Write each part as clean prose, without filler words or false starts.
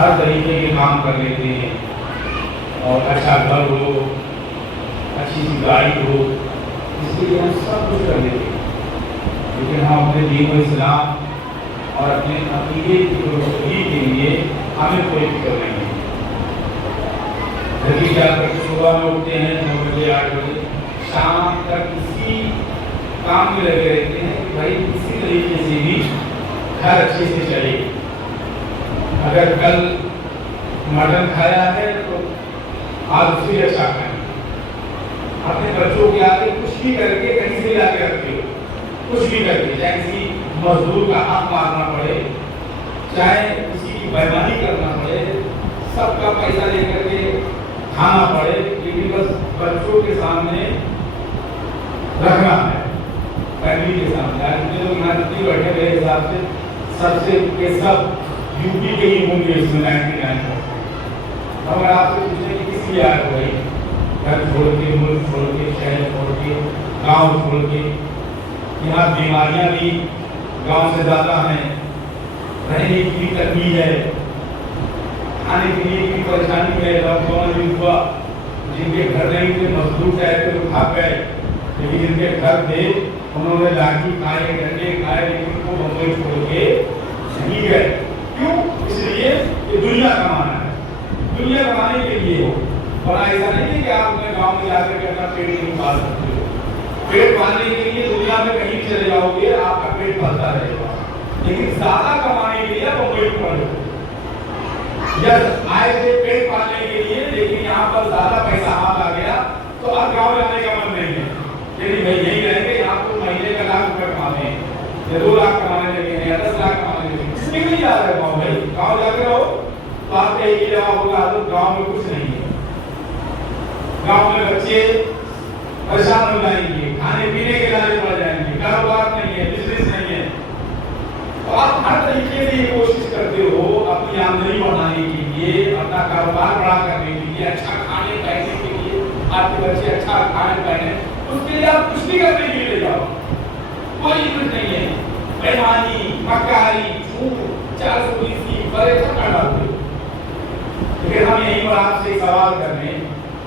ہر طریقے کے کام کر لیتے ہیں، اور اچھا گھر ہو، اچھی سی گاڑی ہو، اس کے لیے ہم سب کچھ کر لیتے ہیں، لیکن ہم اپنے دین و اسلام اور اپنے عقیدے کی روشنی کے لیے ہمیں کوئی فکر نہیں ہے۔ جلدی کیا کرتے صبح میں اٹھتے ہیں 9 بجے 8 بجے، شام تک اسی کام میں لگے رہتے ہیں کہ بھائی کسی طریقے سے بھی گھر اچھے سے چلے۔ اگر کل مٹن کھایا ہے تو آج اس سے اچھا کھائیں۔ اپنے بچوں کے آگے کچھ بھی کر کے کہیں سے لا کے رکھتے ہو، کچھ بھی کر کے، چاہے کسی مزدور کا حق مارنا پڑے، چاہے کسی کی بےمانی کرنا پڑے، سب کا پیسہ لے کر کے کھانا پڑے، لیکن بس بچوں کے سامنے رکھنا ہے، فیملی کے سامنے۔ آج جتنے لوگ یہاں جتنے بیٹھے میرے حساب سے سب سے کے سب یو پی کے ہی ہوں گے، اس میں 99%۔ اگر آپ سے پوچھیں کہ کس لیے آئے ہو بھائی، گھر چھوڑ کے، ملک چھوڑ کے، شہر چھوڑ کے، گاؤں چھوڑ کے، یہاں بیماریاں بھی گاؤں سے زیادہ ہیں، رہنے کی بھی تنگی ہے، کھانے کے لیے بھی پریشانی ہے۔ لاک ڈاؤن بھی ہوا، جن کے گھر نہیں تھے مزدور ٹائپ کے لوگ بھاگ گئے، لیکن جن کے گھر تھے انہوں نے لاٹھی کھائے، ڈنڈے کھائے، لیکن وہ بمبئی چھوڑ کے نہیں گئے۔ کیوں؟ اس لیے کہ دنیا کمانا ہے، دنیا کمانے کے لیے ہو، اور ایسا نہیں ہے کہ آپ اپنے گاؤں میں جا کر کے اپنا پیٹ نہیں پال سکتے ہو۔ پیٹ پالنے کے لیے دنیا میں کہیں چلے جاؤ گے آپ کا پیٹ پلتا رہے گا، لیکن زیادہ کمانے کے لیے آپ ممبئی پڑے ہو، یا آئے تھے پیٹ پالنے کے لیے لیکن یہاں پر زیادہ پیسہ ہاتھ آ گیا تو اب گاؤں جانے کا من نہیں ہے، یعنی بھائی یہی رہیں گے، یہاں تو مہینے کا 1 لاکھ روپے کماتے ہیں، یا 2 لاکھ کمانے لگے ہیں، یا 10 لاکھ کمانے لگے ہیں، اس میں نہیں جا رہے گاؤں میں۔ گاؤں جا کے رہو تو آپ کا ایک ہی جواب ہوگا، تو گاؤں میں کچھ نہیں ہے، گاؤں میں بچے پریشان ہو جائیں گے، کھانے پینے کے لالچ پڑ جائیں گے، کاروبار نہیں ہے، بزنس نہیں ہے۔ تو آپ ہر طریقے سے یہ کوشش کرتے ہو اپنی آمدنی بڑھانے کے لیے، اپنا کاروبار بڑا کرنے کے لیے، اچھا کھانے پینے کے لیے، آپ کے بچے اچھا کھانے پہنے، اس کے لیے آپ کچھ بھی کرنے کے لیے جاؤ، کوئی لمٹ نہیں ہے۔ بےمانی، مکاری، جھوٹ، 420 بڑے سب کر ڈالتے ہو۔ لیکن ہم یہیں پر آپ سے سوال کر رہے ہیں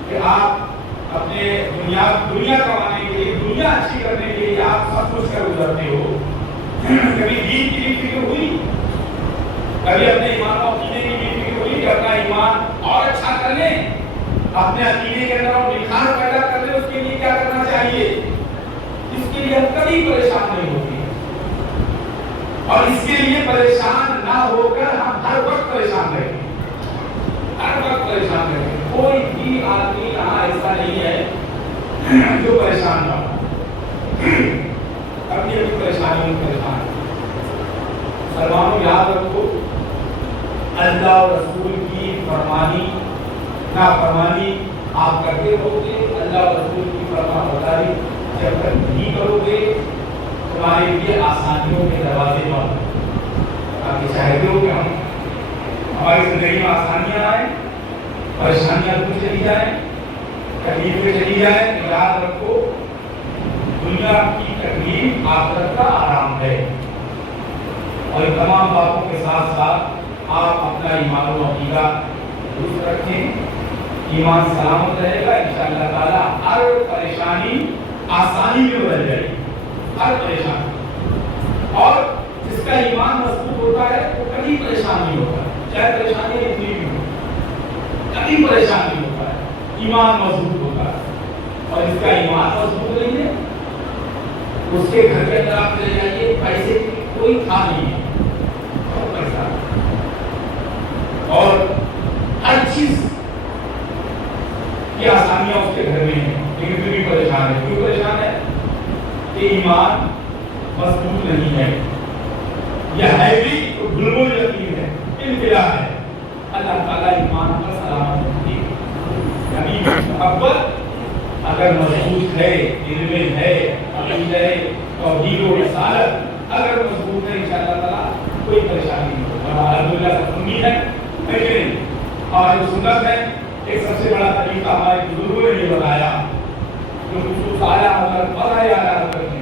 کہ آپ اپنے دنیا کمانے کے لیے، دنیا اچھی کرنے کے لیے آپ سب کچھ کر گزرتے ہو، کبھی دین کی بھی فکر ہوئی، کبھی اپنے ایمان و عقیدے کی بھی فکر ہوئی کہ اپنا ایمان اور اچھا کر لیں، اپنے عقیدے کے اندر اور نکھار پیدا کر لیں، اس کے لیے کیا کرنا چاہیے؟ اس کے لیے ہم کبھی پریشان نہیں ہوتے، اور اس کے لیے پریشان نہ ہو کر ہم ہر وقت پریشان رہتے ہیں، ہر وقت پریشان رہتے ہیں۔ کوئی بھی آدمی یہاں ایسا نہیں ہے جو پریشان نہ ہو، اپنی اپنی پریشانیوں میں پریشان ہے۔ مسلمانوں یاد رکھو، اللہ اور رسول کی فرمانی نافرمانی آپ کرتے رہو گے، اللہ اور رسول کی فرمانبرداری جب تک نہیں کرو گے تمہارے لیے آسانیوں کے دروازے بند ہیں۔ آپ یہ چاہتے ہو کہ ہماری زندگی میں آسانیاں آئیں، پریشانیاں دور چلی جائیں، تکلیفیں چلی جائیں، تو یاد رکھو دنیا کی تکلیف آخرت کا آرام ہے۔ اور ان تمام باتوں کے ساتھ ساتھ آپ اپنا ایمان و عقیدہ درست رکھیں، ایمان سلامت رہے گا، انشاءاللہ تعالی ہر پریشانی آسانی میں بدل جائے گی، ہر پریشانی۔ اور جس کا ایمان مضبوط ہوتا ہے وہ کبھی پریشان نہیں ہوتا، چاہے پریشانی اتنی بھی ہو، کبھی پریشان نہیں ہوتا ہے، ایمان مضبوط ہوتا ہے۔ اور جس کا ایمان مضبوط نہیں ہے اس کے گھر کے اندر آپ چلے جائیے، پیسے کی کوئی تھا نہیں ہے، بہت پیسہ، اور ہر چیز کی آسانیاں اس کے گھر میں ہیں، لیکن پھر بھی پریشان ہے۔ کیوں پریشان ہے؟ کہ ایمان مضبوط نہیں ہے، یہ ہے بھی تو بالکل یقین ہے، انتہا ہے۔ اللہ تعالیٰ ایمان پر سلامت رکھے، یعنی محبت اگر مضبوط ہے، دل میں ہے، عقیدہ توحید و رسالت اگر مضبوط ہے، انشاءاللہ تعالیٰ کوئی پریشانی نہیں ہوگا۔ الحمدللہ سب امید ہے کہ نہیں؟ اور جو سنت ہے، ایک سب سے بڑا طریقہ ہمارے بزرگوں نے یہ بتایا، جو خصوص آیا حضرت پتہ یا حضرت نے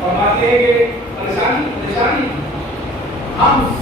فرماتے ہیں کہ پریشانی ہم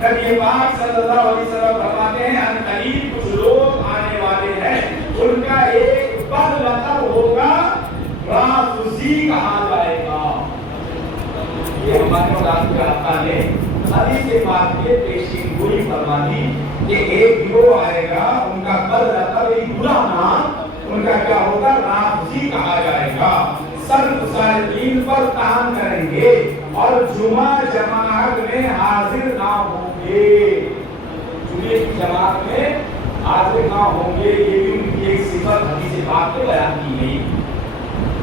نبی پاک صلی اللہ علیہ وسلم فرماتے ہیں ان قریب کچھ لوگ آنے والے ہیں ان کا ایک بد لقب ہوگا رافضی کہا جائے گا. یہ ہمارے مدافع کرتا ہے حدیث پاک کے پیشین گوئی فرما دی کہ ایک گروہ آئے گا ان کا بد لقب ایک برا نام ان کا کیا ہوگا رافضی کہا جائے گا. سب سارے دین پر کام کریں گے اور جمعہ جماعت میں حاضر نہ ہوں گے. جمعے کی جماعت میں حاضر نہ ہوں گے یہ بھی ان کی ایک صفت حدیث پاک میں بیان کی گئی.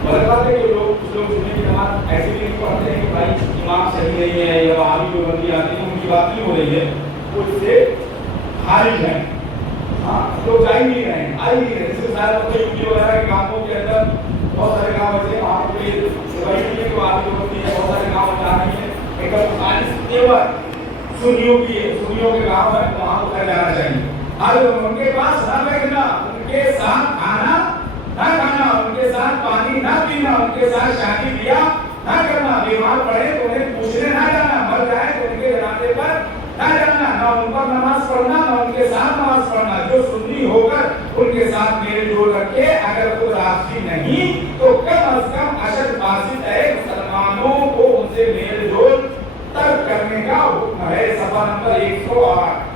بات ہے کہ لوگ جمعے کی جماعت ایسے بھی نہیں پڑھتے ہیں کہ بھائی امام صحیح نہیں ہے یا وہابی جو بندی آتی ہیں ان کی بات نہیں ہو رہی ہے وہ اس سے خارج ہے. ہاں لوگ جا ہی نہیں رہے ہیں آ ہی نہیں رہے. اس سے زیادہ مطلب یوپی وغیرہ کے گاؤں کے اندر بہت سارے گاؤں ایسے وہاں پہ صبح کے جو آدمی ہوتی ہے بہت سارے گاؤں جا رہی ہیں ایک سنیوں کے گاؤں ہے وہاں ادھر جانا چاہیے. اب ان کے پاس نہ بیٹھنا ان کے ساتھ کھانا نہ کھانا ان کے ساتھ پانی نہ پینا ان کے ساتھ شادی بیاہ نہ کرنا. بیمار پڑے تو انہیں پوچھنے نہ جانا مر جائے تو ان کے جنازے پر نہ جانا نہ ان پر نماز پڑھنا نہ ان کے ساتھ نماز پڑھنا. جو سنی ہو کر ان کے ساتھ میل جول رکھے اگر وہ رافضی نہیں تو کم از کم اشد فاسد ہے. مسلمانوں کو ان سے میل جول ترک کرنے کا حکم ہے. صفحہ نمبر 108.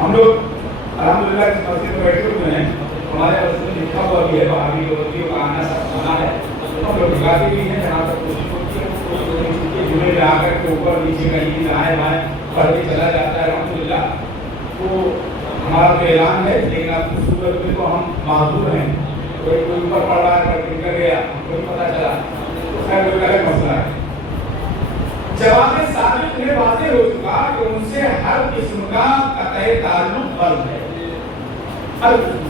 ہم لوگ الحمدللہ اس مسجد میں بیٹھے ہوئے ہیں. ہمارے مسجد میں لکھا ہوا بھی ہے وہابی لوگوں کا آنا سب سنا ہے. ہم لوگ دکھاتے بھی ہیں جہاں تک کوشش ہوتی ہے جمعے میں آ کر کے اوپر نیچے کہیں دائیں بائیں پڑھ کے چلا جاتا ہے. الحمدللہ تو ہمارا تو اعلان ہے لیکن اب اس صورت میں تو ہم معذور ہیں. کوئی اوپر پڑھ رہا ہے نکل گیا کوئی پتہ چلا تو خیر کوئی الگ مسئلہ ہے. جواب ثابت میں واضح ہو چکا کہ ان سے ہر قسم کا قطع تعلق فرض ہے. ہر قسم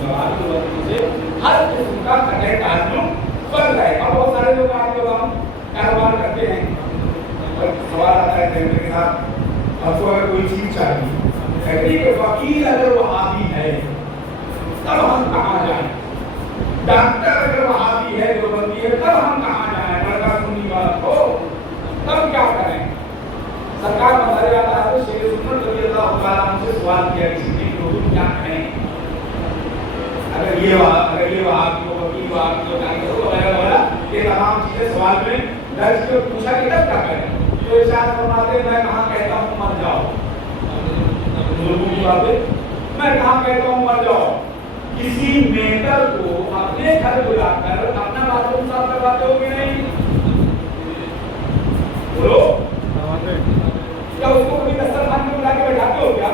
کا قطع تعلق فرض ہے. اب بہت سارے لوگ آپ لوگ ہم کاروبار کرتے ہیں سوال آتا ہے کے ساتھ آپ کو اگر کوئی چیز چاہیے کہتے ہیں کہ وکیل اگر وہابی ہے تب ہم کہاں جائیں. ڈاکٹر اگر وہابی ہے جو بندی ہے تب ہم کہاں جائیں. لڑکا سنی بات ہو تب کیا کریں. سرکار مسئلہ جاتا ہے تو شیخ سنت رضی اللہ تعالیٰ عنہ سے سوال کیا کسی نے کہ حضور کیا کریں اگر یہ وہابی ہو وکیل وہابی ہو جائیں گے وغیرہ یہ تمام چیزیں سوال میں درج کر پوچھا کہ تب کیا کریں. تو ارشاد فرماتے ہیں میں کہاں کہتا ہوں مر جاؤ. بزرگوں کی بات ہے میں کہاں کہتا ہوں مر جاؤ. کسی میٹر کو اپنے گھر بلا کر اپنا باتھ صاف کرواتے ہو کہ نہیں بولو کیا اس کو کبھی دسترخوان میں بلا کے بیٹھاتے ہو کیا.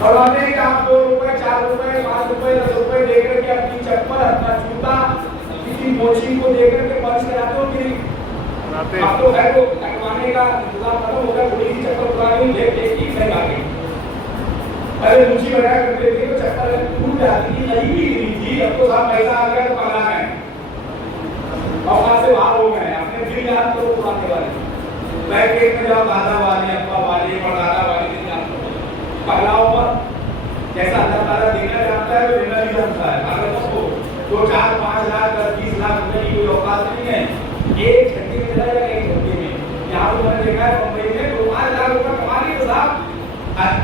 فرماتے ہیں کہ آپ 2 روپے 4 روپے 5 روپے 10 روپے دے کر کے اپنی چپل اپنا جوتا کسی موچی کو دے کر کے پنچ کراتے ہو کہ نہیں. آپ تو ہے تو کٹوانے کا انتظام ختم ہو گیا تھوڑی سی چپل پرانی دیکھ دیکھ کے صحیح آ گئی. پہلے موچی بنایا کرتے تھے تو چپل ٹوٹ جاتی تھی نئی بھی نہیں تھی. اب تو صاحب پیسہ آ گیا تو پلا گئے اور وہاں سے باہر ہو گئے. اپنے دل یاد کرو پرانے والے بیٹھ کے میں جاؤ دادا والے ابا والے پردادا والے دن یاد کرو. پہلا عمر جیسا اللہ تعالیٰ دینا چاہتا ہے تو دینا بھی جانتا ہے. اگر اس کو 2 4 5 لاکھ 10 20 لاکھ روپے کی کوئی اوقات نہیں ہے. 1 گھنٹے میں چلا جائے گا 1 گھنٹے میں. یہاں تو میں نے دیکھا ہے بمبئی میں 2 5 لاکھ روپے کمانے کے ساتھ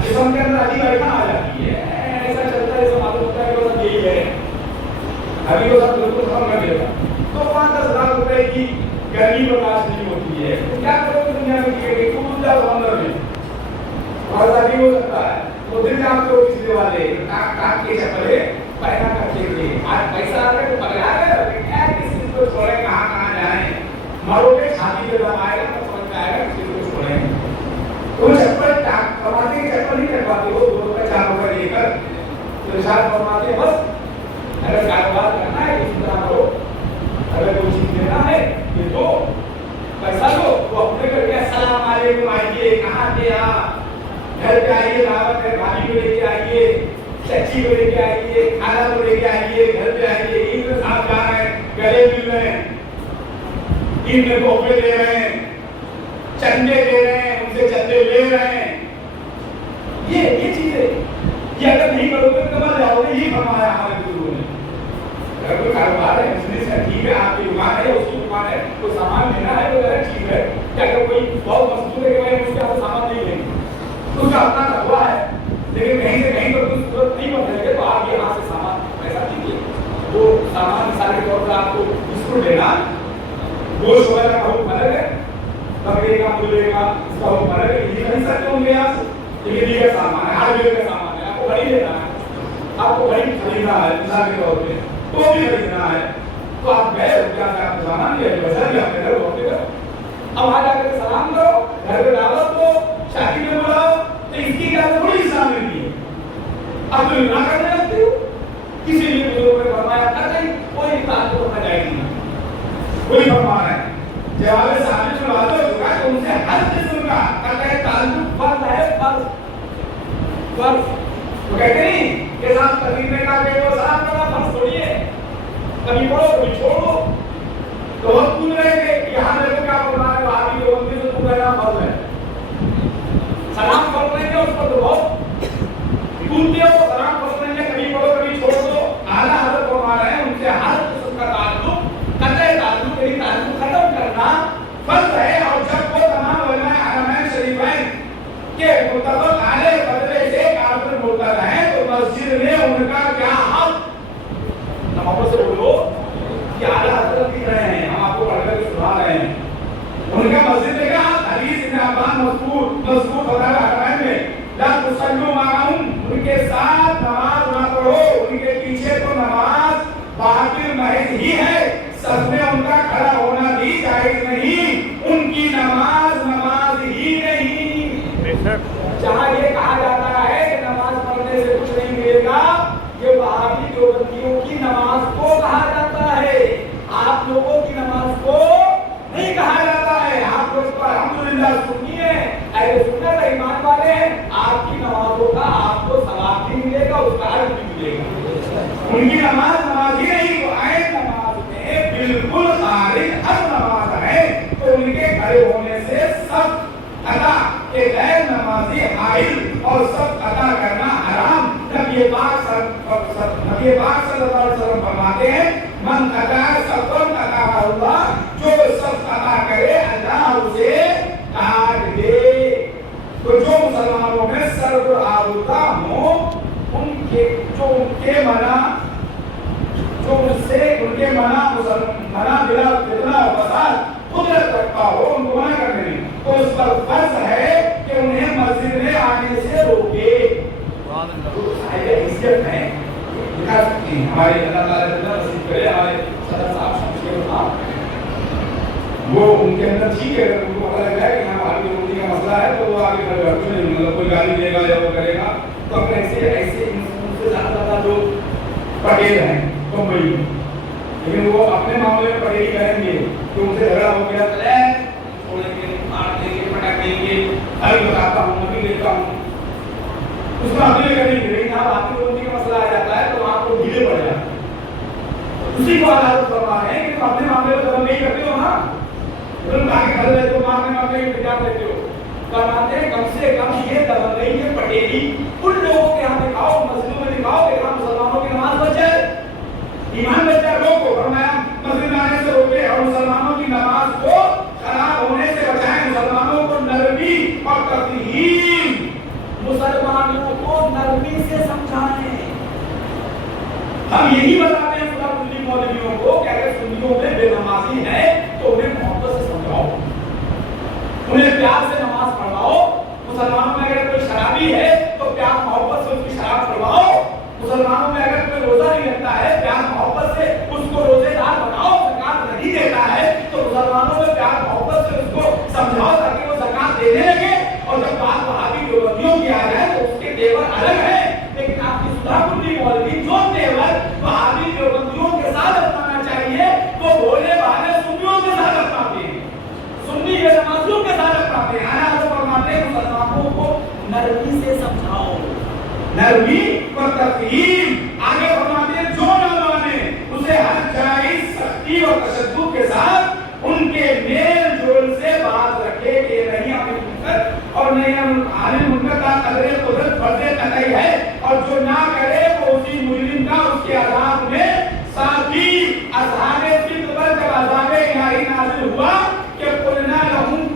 جسم کے اندر عجیب بیٹھنا آ جاتی ہے. ایسا چلتا ہے ایسا معلوم ہوتا ہے کہ بس یہی ہے ابھی وہ سب بالکل ختم کر دے گا. تو 5-10 لاکھ روپے کی گرمی برداشت نہیں ہوتی ہے. تو کیا کرو گے دنیا میں کہ کون جا سمندر میں اور بھی ہو سکتا ہے. تو دن آپ کو کسی والے کاٹ کے چپلے پہنا کرتے تھے. آج پیسہ آ گیا تو پگلا گئے کیا کسی کو چھوڑے کہاں جائیں. مرو گے چھاتی پہ دم آئے گا تو سمجھ میں آئے گا کسی کو چھوڑیں. تو چپل کماتے ہیں چپل نہیں کٹواتے ہو 2 روپے 4 روپے لے کر تو ارشاد فرماتے ہیں بس اگر کاروبار کرنا ہے اس طرح کرو. اگر کوئی چیز دینا ہے یہ دو پیسہ دو تو اپنے کر کے السلام علیکم آئیے کہاں تھے آپ گھر پہ آئیے دعوت ہے بھابھی کو لے کے آئیے چچی کو لے کے آئیے خالہ کو لے کے آئیے گھر پہ آئیے. عید میں ساتھ جا رہے ہیں گلے مل رہے ہیں عید میں تحفے دے رہے ہیں چندے دے رہے ہیں ان سے چندے لے رہے ہیں. یہ چیزیں یہ اگر نہیں کرو گے تو کب جاؤ گے. یہ فرمایا ہمارے بزرگوں نے. اگر کوئی کاروبار ہے بزنس ہے ٹھیک ہے آپ کی دکان ہے اس کی دکان ہے کوئی سامان لینا ہے تو ذرا ٹھیک ہے کہ اگر کوئی بہت مزدور ہے کہ بھائی اس کے ہاتھ سامان نہیں لیں گے، اس کا اپنا تقویٰ ہے، لیکن کہیں سے کہیں پر کچھ ضرورت نہیں پڑ رہی ہے تو آپ یہاں سے سامان پیسہ دیجیے. وہ سامان مثال کے طور پر آپ کو بسکٹ لینا، گوشت وغیرہ کا حکم الگ ہے، بکرے کا مرغے کا اس کا حکم الگ ہے، یہ خرید سکتے ہوں گے آپ. لیکن دیگر سامان ہے، ہر جگہ کا سامان ہے، آپ کو گھڑی لینا ہے، آپ کو گھڑی خریدنا ہے مثال کے طور پہ تو بھی خریدنا ہے، تو آپ گئے کیا آپ سامان لے ویسا بھی آپ کے گھر ہوتے گا. اب وہاں جا کر سلام کرو، گھر پہ دعوت دو، شادی میں بلاؤ، تو اس کی کیا تھوڑی اسلام ملتی ہے. اب تو نہ کرنے لگتے ہو. کسی بھی بزرگ نے فرمایا تھا کہ کوئی تعلق ہونا جائز نہیں. کوئی فرما رہا ہے جواب ثابت سے واضح ہو چکا ہے کہ ان سے ہر قسم کا قطعی تعلق فرض ہے. فرض تو کہتے نہیں کہ صاحب تقریب میں کہا کہ وہ سلام کرنا فرض تھوڑی ہے، کبھی پڑھو کبھی چھوڑو. تو ہم پوچھ رہے کہ یہاں دیکھو کیا فرما رہے ہو، آپ کی لوگوں سے تو کہنا فرض ہے. سلام پڑھ رہے ہیں اس پر تو بہت پوچھتے ہو، سلام پڑھ رہے ہیں کبھی پڑھو کبھی چھوڑ دو. اعلیٰ حضرت فرما رہے ہیں ان سے ہر قسم کا تعلق قطعی تعلق یعنی تعلق ختم کرنا فرض ہے. اور جب وہ تمام علماء حرمین شریفین کے متفق علیہ بدلے سے کافر مرتد ہیں تو مسجد میں ان کا کیا حق. محبت سے بولو کہ اعلیٰ حضرت لکھ رہے ہیں، ہم آپ کو پڑھ کر سنا رہے ہیں. ان کا مسجد میں کیا حدیث ابن عبان مذکور فتح حرمین میں لا تصلوا معهم، ان کے ساتھ نماز نہ پڑھو، ان کے پیچھے تو نماز باطل محض ہی ہے، سب میں ان کا کھڑا ہونا بھی جائز نہیں، ان کی نماز ہی نہیں. جہاں یہ کہا جاتا ہے کہ نماز پڑھنے سے کچھ نہیں ملے گا، یہ وہابی دیوبندیوں کی نماز کو کہا جاتا ہے، آپ لوگوں کی نماز کو نہیں کہا جاتا ہے. آپ لوگ تو الحمدللہ سنی ہے، اہل سنت ایمان والے ہیں، آپ کی نمازوں کا آپ کو ثواب بھی ملے گا، اس کا اجر بھی ملے گا. ان کی نماز ہی نہیں، وہ عین نماز میں بالکل خارج ہر نماز ہے. تو ان کے کھڑے ہونے سے سب ادا کہ غیر نمازی حائل اور سب ادا کرنا حرام. نبی پاک صلی اللہ علیہ وسلم فرماتے ہیں من ادا سبن ادا اللہ، جو سب ادا کرے اللہ اسے کاٹ دے. تو جو مسلمانوں میں سرد آلودہ ہوں ان کے منع بلا فتنہ و فساد قدرت رکھتا ہو ان کو منع کرنے میں، تو اس پر فرض ہے کہ انہیں مسجد میں آنے سے روکے. جو صاحب حیثیت ہیں دکھا سکتے ہیں. ہمارے اللہ تعالیٰ نصیب کرے ہمارے صدر صاحب شمشیر صاحب، وہ ان کے اندر ٹھیک ہے، ان کو پتہ لگا ہے کہ یہاں بھارتی روٹی کا مسئلہ ہے تو وہ آگے کھڑے ہوتے ہیں، مطلب کوئی گالی دے گا یا وہ کرے گا. تو اگر ایسے ان سے زیادہ جو پٹیل ہیں ممبئی میں، لیکن وہ اپنے معاملے میں پٹیل کہیں گے کہ ان سے جھگڑا ہو گیا چھوڑیں گے، مار دیں گے، پٹک دیں گے، ابھی بتاتا ہوں ابھی دیتا ہوں. اس میں اپنے کریں گے، لیکن جہاں بھارتی روٹی کا مسئلہ آ جاتا ہے تو وہاں کو ڈھیلے پڑ جاتے ہیں. اسی کو حالات فرما ہے کہ تم اپنے معاملے میں قدم نہیں کرتے ہو نا، تم آگے کھڑے رہتے ہو، مارنے معاملے میں انتظار دیتے ہو. فرماتے ہیں کم سے کم یہ دبل نہیں ہے پٹیلی ان لوگوں کے یہاں دکھاؤ، مسجدوں میں دکھاؤ کہ ہم مسلمانوں کی نماز بچ جائے، ایمان بچ جائے. لوگوں کو فرمایا مسجد میں آنے سے روکے اور مسلمانوں کی نماز کو خراب ہونے سے بچائیں. مسلمانوں کو نرمی اور تفہیم، مسلمانوں کو نرمی سے سمجھائیں. ہم یہی بتاتے ہیں سنی مولویوں کو کہ اگر سنیوں میں بے نمازی ہے تو انہیں محبت سے سمجھاؤ، انہیں پیار سے نماز پڑھواؤ. مسلمانوں میں اگر کوئی شرابی ہے تو پیار محبت سے اس کی شراب پڑھواؤ. مسلمانوں میں اگر کوئی روزہ نہیں رکھتا ہے پیار محبت سے اس کو روزے دار بناؤ. زکات نہیں دیتا ہے تو مسلمانوں میں پیار محبت سے اس کو سمجھاؤ تاکہ وہ زکات دینے لگے. اور جب بات وہابی دیوبندیوں کی آ جائے تو اس کے تیور الگ ہے، لیکن آپ کی سدھا کنڈی مولوی جو تیور وہابی دیوبندیوں کے ساتھ اپنانا چاہیے وہ بولے والے سنیوں کے ساتھ اپناتے ہیں، سنی بے نمازیوں کے ساتھ اپناتے ہیں. آیا فرماتے ہیں مسلمانوں کو نرمی سے سمجھاؤ، نرمی اور تفہیم. آگے فرماتے ہیں جو نہ مانے اسے ہر جائز سختی اور تشدد کے ساتھ ان کے میل جول سے بات رکھے کہ نہیں ہمیں منکر اور نہیں ہم عالم منکر کا قدر قدرت فرض قطعی ہے، اور جو نہ کرے وہ اسی مجرم کا اس کے عذاب میں ساتھی. اصحاب فکر پر جب عذاب الہی نازل ہوا کہ قلنا لہم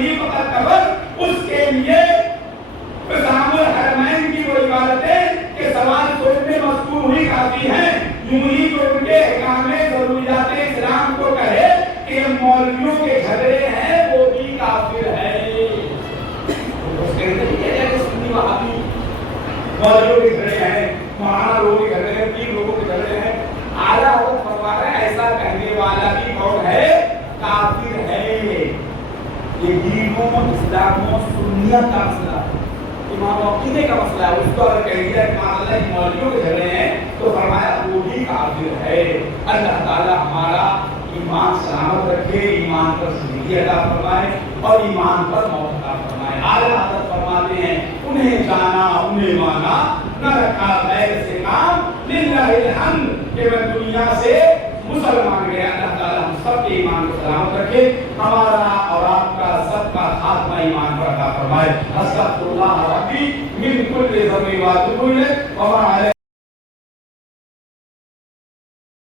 بھی فقط کفر، اس کے لیے اقسام الحرمین کی وہ عبادتیں کہ سوال سوچنے مذکور ہوئی کافی ہیں، یوں ہی جو ان کے احکام ضروریات اسلام کو کہے کہ یہ مولویوں کے جھگڑے ہیں وہ بھی کافر ہے۔ اس کے اندر یہ ہے کہ سنی وہابی مولویوں کے جھگڑے ہیں، مولانا لوگوں کے جھگڑے ہیں، پیر لوگوں کے جھگڑے ہیں، اعلیٰ حضرت فرما رہے ہیں ایسا کہنے والا بھی کون ہے؟ کافر ہے۔ یہ دینوں اسلاموں سنیت کا مسئلہ ہے، امام عقیدے کا مسئلہ ہے۔ اس کو اگر کہہ دیا کہ مان اللہ کی مولویوں کے جھگڑے ہیں تو فرمایا وہ بھی کافر ہے۔ اللہ تعالی ہمارا ایمان سلامت رکھے، ایمان پر زندگی عطا فرمائے اور ایمان پر موت عطا فرمائے۔ اعلیٰ حضرت فرماتے ہیں انہیں جانا انہیں مانا نہ رکھا غیر سے کام، للہ الحمد کہ میں دنیا سے مسلمان گیا۔ اللہ تعالیٰ ہم سب کے ایمان کو سلامت رکھے، ہمارا اور آپ کا سب کا خاتمہ ایمان پر عطا فرمائے۔ استغفر اللہ ربی من کل ذنب و اتوب الیہ وما علیہ